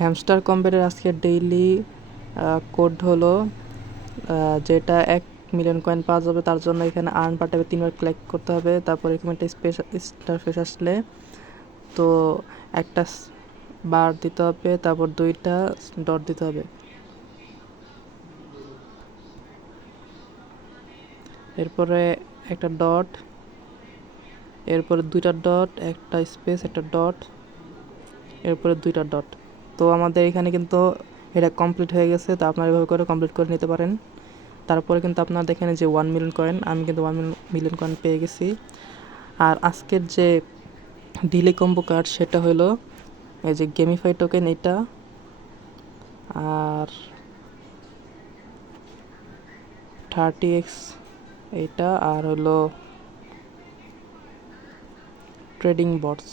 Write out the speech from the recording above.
Hamster কম্বেটের আজকের daily code হলো যেটা 1 মিলিয়ন কয়েন পাওয়া যাবে, তার জন্য এখানে আর্ন বাটনে 3বার ক্লিক করতে হবে। তারপর এরকম একটা ইন্টারফেস আসলে তো একটা বার দিতে হবে, তারপর 2টা ডট দিতে হবে। এরপরে একটা ডট, এরপরে 2টা ডট, একটা স্পেস, একটা ডট, এরপরে 2টা ডট। তো আমাদের এখানে কিন্তু এটা কমপ্লিট হয়ে গেছে। তো আপনারা এভাবে করে কমপ্লিট করে নিতে পারেন। তারপরে কিন্তু আপনারা দেখেন যে 1 মিলিয়ন কয়েন, আমি কিন্তু 1 মিলিয়ন কয়েন পেয়ে গেছি। আর আজকের যে ডিলে কম্বো কার্ড সেটা হলো এই যে গেমিফাই টোকেন এটা, আর 30x এইটা, আর হলো ট্রেডিং বটস।